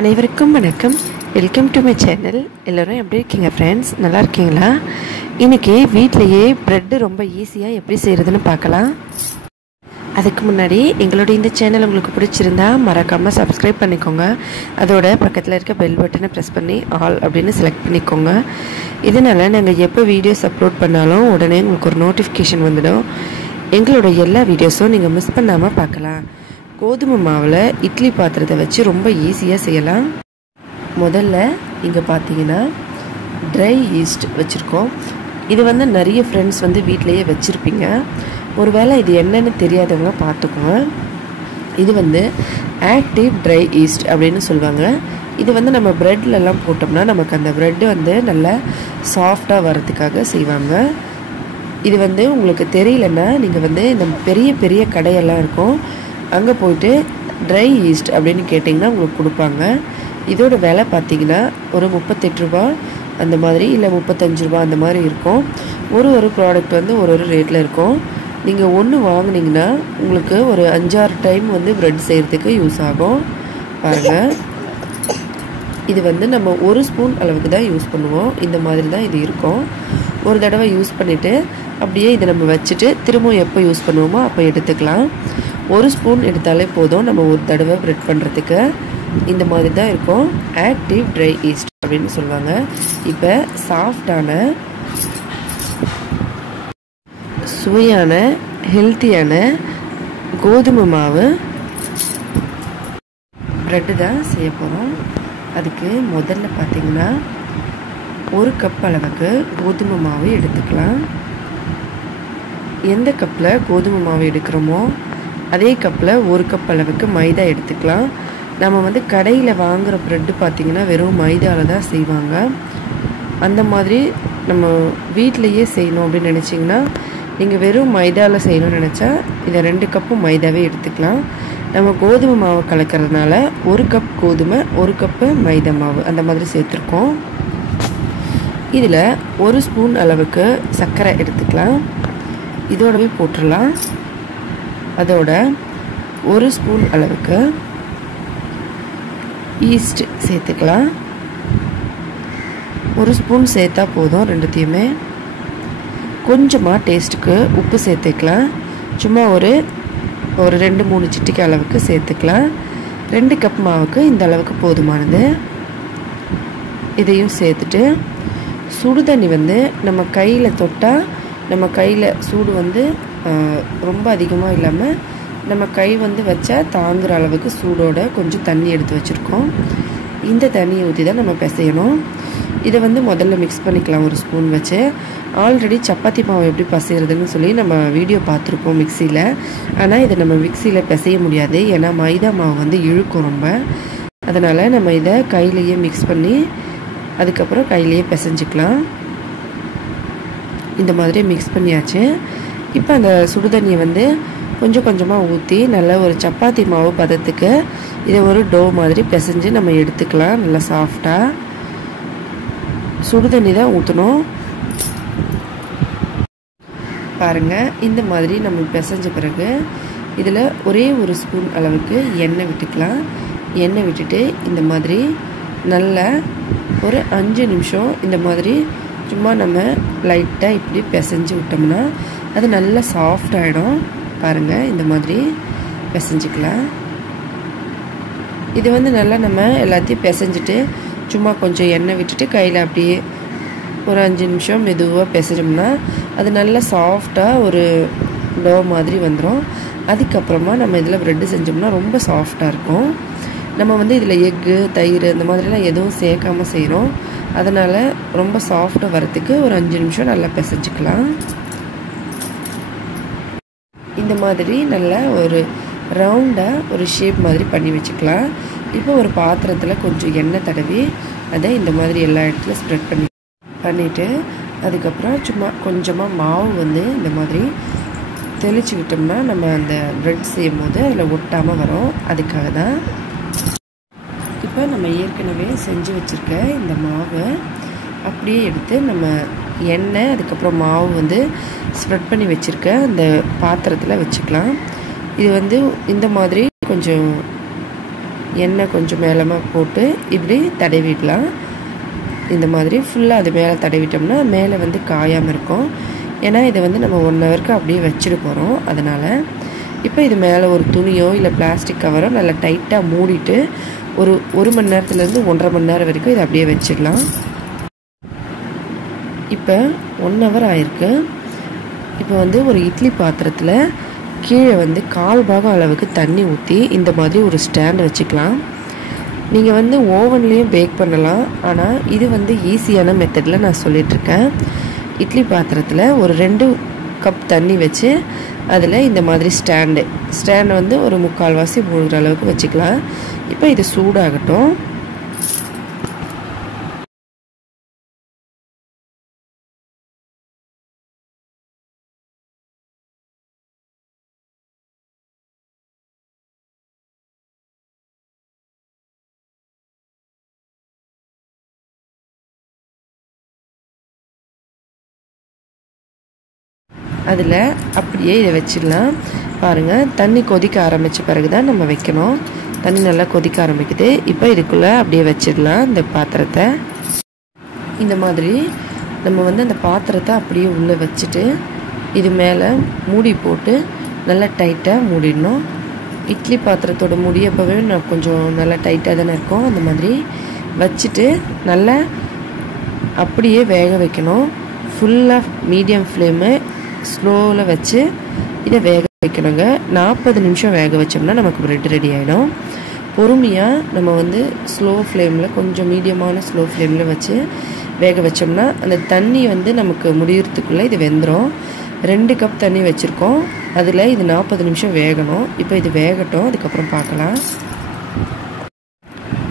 அனைவருக்கும் வணக்கம். Welcome to my channel. எல்லோரும் எப்படி இருக்கீங்க ஃப்ரெண்ட்ஸ்? நல்லா இருக்கீங்களா? இன்றைக்கி வீட்டிலையே ப்ரெட்டு ரொம்ப ஈஸியாக எப்படி செய்கிறதுன்னு பார்க்கலாம். அதுக்கு முன்னாடி எங்களுடைய இந்த சேனல் உங்களுக்கு பிடிச்சிருந்தா மறக்காமல் சப்ஸ்கிரைப் பண்ணிக்கோங்க. அதோட பக்கத்தில் இருக்க பெல் பட்டனை ப்ரெஸ் பண்ணி ஆல் அப்படின்னு செலக்ட் பண்ணிக்கோங்க. இதனால் நாங்கள் எப்போ வீடியோஸ் அப்லோட் பண்ணாலும் உடனே உங்களுக்கு ஒரு நோட்டிஃபிகேஷன் வந்துடும். எங்களோட எல்லா வீடியோஸும் நீங்கள் மிஸ் பண்ணாமல் பார்க்கலாம். கோதுமை மாவில் இட்லி பாத்திரத்தை வச்சு ரொம்ப ஈஸியாக செய்யலாம். முதல்ல இங்கே பார்த்தீங்கன்னா ட்ரை ஈஸ்ட் வச்சுருக்கோம். இது நிறைய ஃப்ரெண்ட்ஸ் வீட்டிலையே வச்சுருப்பீங்க. ஒருவேளை இது என்னன்னு தெரியாதவங்க பார்த்துக்கோங்க. இது ஆக்டிவ் ட்ரை ஈஸ்ட் அப்படின்னு சொல்லுவாங்க. இது நம்ம ப்ரெட்லலாம் போட்டோம்னா நமக்கு அந்த ப்ரெட்டு நல்லா சாஃப்டாக வரதுக்காக செய்வாங்க. இது உங்களுக்கு தெரியலன்னா நீங்கள் இந்த பெரிய பெரிய கடையெல்லாம் இருக்கும், அங்கே போய்ட்டு ட்ரை ஈஸ்ட் அப்படின்னு கேட்டிங்கன்னா உங்களுக்கு கொடுப்பாங்க. இதோட விலை பார்த்தீங்கன்னா ஒரு 38 ரூபா அந்த மாதிரி, இல்லை 35 ரூபா அந்த மாதிரி இருக்கும். ஒரு ப்ராடக்ட் ஒரு ரேட்டில் இருக்கும். நீங்கள் ஒன்று வாங்கினீங்கன்னா உங்களுக்கு ஒரு 5-6 டைம் ப்ரெட் செய்கிறதுக்கு யூஸ் ஆகும். பாருங்கள், இது நம்ம 1 ஸ்பூன் அளவுக்கு தான் யூஸ் பண்ணுவோம். இந்த மாதிரி தான் இது இருக்கும். ஒரு தடவை யூஸ் பண்ணிவிட்டு அப்படியே இதை நம்ம வச்சுட்டு திரும்பவும் எப்போ யூஸ் பண்ணுவோமோ அப்போ எடுத்துக்கலாம். 1 ஸ்பூன் எடுத்தாலே போதும் நம்ம ஒரு தடவை ப்ரெட் பண்ணுறதுக்கு. இந்த மாதிரி தான் இருக்கும். ஆக்டிவ் ட்ரை ஈஸ்ட் அப்படின்னு சொல்லுவாங்க. இப்போ சாஃப்டான சுவையான ஹெல்த்தியான கோதுமை மாவு ப்ரெட்டு தான் செய்ய போகிறோம். அதுக்கு முதல்ல பார்த்திங்கன்னா 1 கப் அளவுக்கு கோதுமை மாவு எடுத்துக்கலாம். எந்த கப்பில் கோதுமை மாவு எடுக்கிறோமோ அதே கப்பில் 1 கப் அளவுக்கு மைதா எடுத்துக்கலாம். நம்ம கடையில் வாங்குகிற ப்ரெட்டு பார்த்திங்கன்னா வெறும் மைதாவில் தான் செய்வாங்க. அந்த மாதிரி நம்ம வீட்டிலையே செய்யணும் அப்படின்னு நினச்சிங்கன்னா நீங்கள் வெறும் மைதாவில் செய்யணும்னு நினச்சா இதை 2 கப்பு மைதாவே எடுத்துக்கலாம். நம்ம கோதுமை மாவு கலக்கிறதுனால 1 கப் கோதுமை 1 கப்பு மைதா மாவு அந்த மாதிரி சேர்த்துருக்கோம். இதில் 1 ஸ்பூன் அளவுக்கு சர்க்கரை எடுத்துக்கலாம். இதோடவே போட்டுடலாம். அதோட 1 ஸ்பூன் அளவுக்கு ஈஸ்ட் சேர்த்துக்கலாம். 1 ஸ்பூன் சேர்த்தா போதும். ரெண்டுத்தையுமே கொஞ்சமாக டேஸ்ட்டுக்கு உப்பு சேர்த்துக்கலாம். சும்மா ஒரு 2-3 சிட்டிகை அளவுக்கு சேர்த்துக்கலாம். 2 கப் மாவுக்கு இந்த அளவுக்கு போதுமானது. இதையும் சேர்த்துட்டு சுடுதண்ணி நம்ம கையில் தொட்டால் நம்ம கையில் சூடு ரொம்ப அதிகமாக இல்லாமல் நம்ம கை வச்சா தாங்குகிற அளவுக்கு சூடோட கொஞ்சம் தண்ணி எடுத்து வச்சுருக்கோம். இந்த தண்ணியை ஊற்றி தான் நம்ம பிசையணும். இதை முதல்ல மிக்ஸ் பண்ணிக்கலாம் 1 ஸ்பூன் வச்சு. ஆல்ரெடி சப்பாத்தி மாவு எப்படி பிசைகிறதுன்னு சொல்லி நம்ம வீடியோ பார்த்துருப்போம் மிக்சியில். ஆனால் இதை நம்ம மிக்சியில் பிசைய முடியாது, ஏன்னா மைதா மாவு இழுக்கும் ரொம்ப. அதனால் நம்ம இதை கையிலையே மிக்ஸ் பண்ணி அதுக்கப்புறம் கையிலையே பிசைஞ்சிக்கலாம். இந்த மாதிரி மிக்ஸ் பண்ணியாச்சு. இப்போ அந்த சுடுதண்ணியை கொஞ்சம் கொஞ்சமாக ஊற்றி நல்லா ஒரு சப்பாத்தி மாவு பதத்துக்கு இதை ஒரு டோ மாதிரி பிசைஞ்சு நம்ம எடுத்துக்கலாம். நல்லா சாஃப்டாக சுடுதண்ணி தான் ஊற்றணும். பாருங்கள், இந்த மாதிரி நம்ம பிசைஞ்ச பிறகு இதில் ஒரே 1 ஸ்பூன் அளவுக்கு எண்ணெய் விட்டுக்கலாம். எண்ணெய் விட்டுட்டு இந்த மாதிரி நல்லா ஒரு 5 நிமிஷம் இந்த மாதிரி சும்மா நம்ம லைட்டாக இப்படி பிசைஞ்சு விட்டோம்னா அது நல்லா சாஃப்ட் ஆகிடும். பாருங்கள், இந்த மாதிரி பிசைஞ்சிக்கலாம். இது நல்லா நம்ம எல்லாத்தையும் பிசைஞ்சிட்டு சும்மா கொஞ்சம் எண்ணெய் விட்டுட்டு கையில் அப்படியே ஒரு 5 நிமிஷம் மெதுவாக பிசைஞ்சோம்னா அது நல்லா சாஃப்டாக ஒரு டோ மாதிரி வந்துடும். அதுக்கப்புறமா நம்ம இதில் ப்ரெட்டு செஞ்சோம்னா ரொம்ப சாஃப்டாக இருக்கும். நம்ம இதில் எக்கு தயிர் இந்த மாதிரிலாம் எதுவும் சேர்க்காமல் செய்கிறோம். அதனால் ரொம்ப சாஃப்டாக வரத்துக்கு ஒரு 5 நிமிஷம் நல்லா பிசைஞ்சிக்கலாம். இந்த மாதிரி நல்லா ஒரு ரவுண்டாக ஒரு ஷேப் மாதிரி பண்ணி வச்சுக்கலாம். இப்போ ஒரு பாத்திரத்தில் கொஞ்சம் எண்ணெய் தடவி அதை இந்த மாதிரி எல்லா இடத்துல ஸ்ப்ரெட் பண்ணிவிட்டு அதுக்கப்புறம் சும்மா கொஞ்சமாக மாவு இந்த மாதிரி தெளித்து விட்டோம்னா நம்ம அந்த ப்ரெட் செய்யும் போது அதில் ஒட்டாமல் வரும். அதுக்காக தான். இப்போ நம்ம ஏற்கனவே செஞ்சு வச்சுருக்க இந்த மாவை அப்படியே எடுத்து நம்ம எண்ணெய் அதுக்கப்புறம் மாவு ஸ்ப்ரெட் பண்ணி வச்சுருக்க அந்த பாத்திரத்தில் வச்சுக்கலாம். இது இந்த மாதிரி கொஞ்சம் எண்ணெய் கொஞ்சம் மேலமாக போட்டு இப்படி தடவிடலாம். இந்த மாதிரி ஃபுல்லாக அது மேலே தடவிட்டோம்னா மேலே வந்து காயாமல் இருக்கும். ஏன்னா இதை வந்து நம்ம 1 ஹவருக்கு அப்படியே வச்சுட்டு போகிறோம். அதனால் இப்போ இது மேலே ஒரு துணியோ இல்லை பிளாஸ்டிக் கவரோ நல்லா டைட்டாக மூடிட்டு ஒரு மணி நேரத்துலேருந்து 1.5 மணி நேரம் வரைக்கும் இதை அப்படியே வச்சிடலாம். இப்போ 1 ஹவர் ஆயிருக்கு. இப்போ வந்து ஒரு இட்லி பாத்திரத்தில் கீழே வந்து 1/4 பாகம் அளவுக்கு தண்ணி ஊற்றி இந்த மாதிரி ஒரு ஸ்டாண்ட் வச்சுக்கலாம். நீங்கள் வந்து ஓவன்லேயும் பேக் பண்ணலாம். ஆனால் இது வந்து ஈஸியான மெத்தடில் நான் சொல்லிகிட்ருக்கேன். இட்லி பாத்திரத்தில் ஒரு 2 கப் தண்ணி வச்சு அதில் இந்த மாதிரி ஸ்டாண்டை வந்து ஒரு 3/4 வாசி மூழ்கிற அளவுக்கு வச்சுக்கலாம். இப்போ இது சூடாகட்டும். அதில் அப்படியே இதை வச்சிடலாம். பாருங்கள், தண்ணி கொதிக்க ஆரம்பித்த பிறகு தான் நம்ம வைக்கணும். தண்ணி நல்லா கொதிக்க ஆரம்பிக்குது. இப்போ இதுக்குள்ளே அப்படியே வச்சிடலாம் இந்த பாத்திரத்தை. இந்த மாதிரி நம்ம வந்து அந்த பாத்திரத்தை அப்படியே உள்ளே வச்சுட்டு இது மேலே மூடி போட்டு நல்லா டைட்டாக மூடிடணும். இட்லி பாத்திரத்தோட மூடி எப்போவே நான் கொஞ்சம் நல்லா டைட்டாக தானே இருக்கும். அந்த மாதிரி வச்சுட்டு நல்லா அப்படியே வேக வைக்கணும். ஃபுல்லாக மீடியம் ஃப்ளேமு ஸ்லோவில் வச்சு இதை வேக வைக்கணுங்க. 40 நிமிஷம் வேக வச்சோம்னா நமக்கு பிரெட் ரெடி ஆகிடும். பொறுமையாக நம்ம வந்து ஸ்லோ ஃப்ளேமில் கொஞ்சம் மீடியமான ஸ்லோ ஃப்ளேமில் வச்சு வேக வச்சோம்னா அந்த தண்ணி வந்து நமக்கு முடியறதுக்குள்ளே இது வெந்துடும். 2 கப் தண்ணி வச்சுருக்கோம். அதில் இது 40 நிமிஷம் வேகணும். இப்போ இது வேகட்டும், அதுக்கப்புறம் பார்க்கலாம்.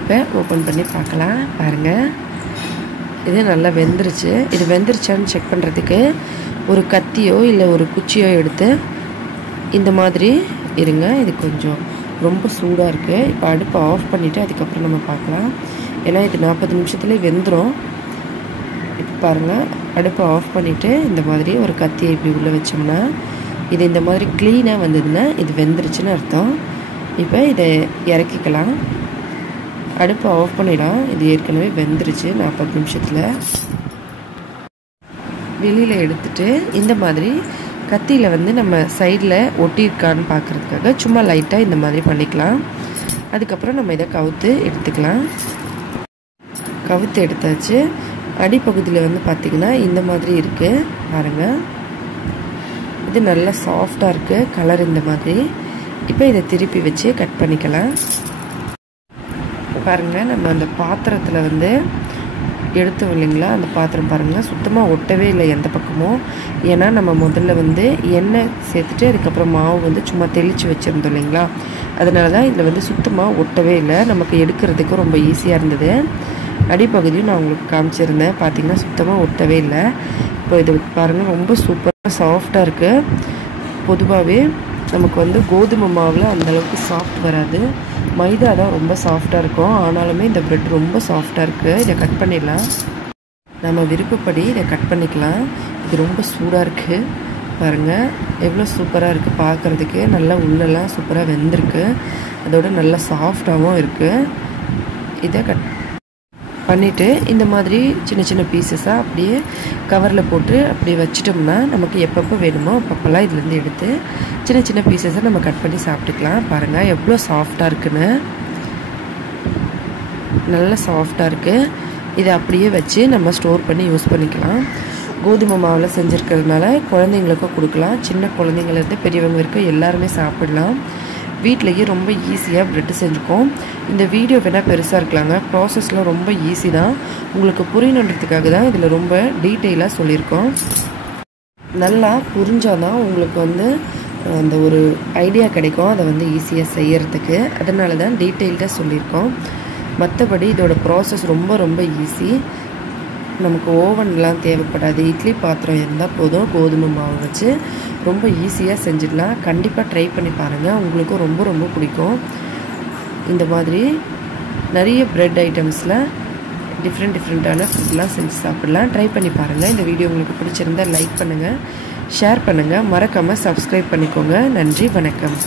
இப்போ ஓப்பன் பண்ணி பார்க்கலாம். பாருங்கள், இது நல்லா வெந்துருச்சு. இது வெந்துருச்சான்னு செக் பண்ணுறதுக்கு ஒரு கத்தியோ இல்லை ஒரு குச்சியோ எடுத்து இந்த மாதிரி இருங்க. இது கொஞ்சம் ரொம்ப சூடாக இருக்குது. இப்போ அடுப்பை ஆஃப் பண்ணிவிட்டு அதுக்கப்புறம் நம்ம பார்க்கலாம். ஏன்னா இது 40 நிமிஷத்துலேயே வெந்துடும். இப்போ பாருங்கள், அடுப்பை ஆஃப் பண்ணிவிட்டு இந்த மாதிரி ஒரு கத்தியை இப்படி உள்ளே வச்சோம்னா இது இந்த மாதிரி க்ளீனாக வந்ததுன்னா இது வெந்துருச்சுன்னு அர்த்தம். இப்போ இதை இறக்கிக்கலாம். அடுப்பை ஆஃப் பண்ணிடலாம். இது ஏற்கனவே வெந்துருச்சு 40 நிமிஷத்தில். வெளியில் எடுத்துட்டு இந்த மாதிரி கத்தியில் வந்து நம்ம சைடில் ஒட்டியிருக்கான்னு பார்க்குறதுக்காக சும்மா லைட்டாக இந்த மாதிரி பண்ணிக்கலாம். அதுக்கப்புறம் நம்ம இதை கவுத்து எடுத்துக்கலாம். கவுத்து எடுத்தாச்சு. அடிப்பகுதியில் வந்து பார்த்திங்கன்னா இந்த மாதிரி இருக்குது. பாருங்கள், இது நல்லா சாஃப்டாக இருக்குது. கலர் இந்த மாதிரி. இப்போ இதை திருப்பி வச்சு கட் பண்ணிக்கலாம். பாருங்கள், நம்ம அந்த பாத்திரத்தில் வந்து எடுத்தோம் இல்லைங்களா, அந்த பாத்திரம் பாருங்கள் சுத்தமாக ஒட்டவே இல்லை எந்த பக்கமும். ஏன்னா நம்ம முதல்ல வந்து எண்ணெய் சேர்த்துட்டு அதுக்கப்புறம் மாவு வந்து சும்மா தெளித்து வச்சுருந்தோம் இல்லைங்களா, அதனால தான் இதில் வந்து சுத்தமாக ஒட்டவே இல்லை. நமக்கு எடுக்கிறதுக்கு ரொம்ப ஈஸியாக இருந்தது. அடிப்பகுதியும் நான் உங்களுக்கு காமிச்சிருந்தேன். பார்த்திங்கன்னா சுத்தமாக ஒட்டவே இல்லை. இப்போ இது பாருங்கள், ரொம்ப சூப்பராக சாஃப்டாக இருக்குது. பொதுவாகவே நமக்கு வந்து கோதுமை மாவில் அந்தளவுக்கு சாஃப்ட் வராது. மைதா தான் ரொம்ப சாஃப்டாக இருக்கும். ஆனாலுமே இந்த ப்ரெட் ரொம்ப சாஃப்டாக இருக்குது. இதை கட் பண்ணிடலாம். நம்ம விருப்பப்படி இதை கட் பண்ணிக்கலாம். இது ரொம்ப சூடாக இருக்குது. பாருங்கள், எவ்வளோ சூப்பராக இருக்குது பார்க்குறதுக்கு. நல்லா உள்ளெல்லாம் சூப்பராக வெந்திருக்கு. அதோட நல்லா சாஃப்டாகவும் இருக்குது. இதை கட் பண்ணிவிட்டு இந்த மாதிரி சின்ன சின்ன பீசஸாக அப்படியே கவரில் போட்டு அப்படியே வச்சிட்டோம்னா நமக்கு எப்பப்போ வேணுமோ அப்பப்போல்லாம் இதுலேருந்து எடுத்து சின்ன சின்ன பீசஸை நம்ம கட் பண்ணி சாப்பிட்டுக்கலாம். பாருங்கள் எவ்வளோ சாஃப்டாக இருக்குன்னு. நல்லா சாஃப்டாக இருக்குது. இதை அப்படியே வச்சு நம்ம ஸ்டோர் பண்ணி யூஸ் பண்ணிக்கலாம். கோதுமை மாவில் செஞ்சுருக்கிறதுனால குழந்தைங்களுக்கும் கொடுக்கலாம். சின்ன குழந்தைங்கள்லேருந்து பெரியவங்க வரைக்கும் எல்லாருமே சாப்பிடலாம். வீட்டிலையே ரொம்ப ஈஸியாக ப்ரெட்டு செஞ்சுக்கோம். இந்த வீடியோ வேணால் பெருசாக இருக்கலாங்க. ப்ராசஸ்லாம் ரொம்ப ஈஸி தான். உங்களுக்கு புரியணுன்றதுக்காக தான் இதில் ரொம்ப டீட்டெயிலாக சொல்லியிருக்கோம். நல்லா புரிஞ்சால் தான் உங்களுக்கு வந்து அந்த ஒரு ஐடியா கிடைக்கும், அதை வந்து ஈஸியாக செய்யறதுக்கு. அதனால தான் டீட்டெயில்டாக சொல்லியிருக்கோம். மற்றபடி இதோட ப்ராசஸ் ரொம்ப ரொம்ப ஈஸி. நமக்கு ஓவன்லாம் தேவைப்படாது. இட்லி பாத்திரம் இருந்தால் போதும். கோதுமை மாவு வச்சு ரொம்ப ஈஸியாக செஞ்சிடலாம். கண்டிப்பாக ட்ரை பண்ணி பாருங்கள், உங்களுக்கும் ரொம்ப ரொம்ப பிடிக்கும். இந்த மாதிரி நிறைய ப்ரெட் ஐட்டம்ஸில் டிஃப்ரெண்ட்டான ஃபுட்லாம் செஞ்சு சாப்பிடலாம். ட்ரை பண்ணி பாருங்கள். இந்த வீடியோ உங்களுக்கு பிடிச்சிருந்தால் லைக் பண்ணுங்கள், ஷேர் பண்ணுங்கள், மறக்காமல் சப்ஸ்கிரைப் பண்ணிக்கோங்க. நன்றி, வணக்கம்.